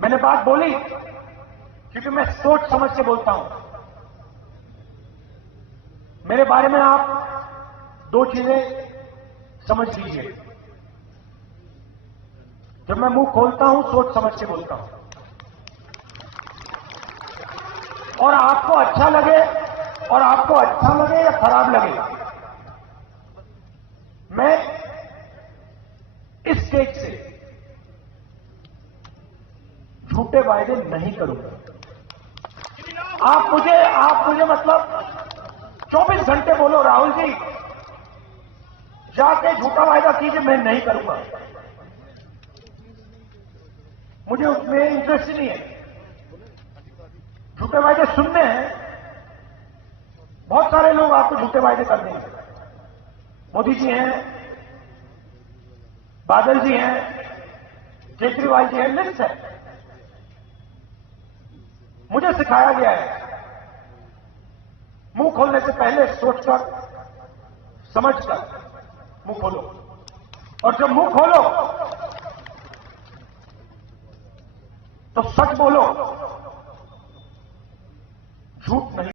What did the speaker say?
मैंने बात बोली क्योंकि मैं सोच समझ के बोलता हूं। मेरे बारे में आप दो चीजें समझ लीजिए। जब मैं मुंह खोलता हूं सोच समझ के बोलता हूं, और आपको अच्छा लगे या खराब लगे, मैं इस स्टेज से झूठे वायदे नहीं करूंगा। आप मुझे मतलब 24 घंटे बोलो राहुल जी जाके झूठा वायदा कीजिए, मैं नहीं करूंगा। मुझे उसमें इंटरेस्ट ही नहीं है। झूठे वायदे सुनने हैं, बहुत सारे लोग आपको झूठे वायदे कर देंगे। मोदी जी हैं, बादल जी हैं, केजरीवाल जी हैं, लिस्ट है। मुझे सिखाया गया है मुंह खोलने से पहले सोचकर समझकर मुंह खोलो, और जब मुंह खोलो तो सच बोलो, झूठ नहीं।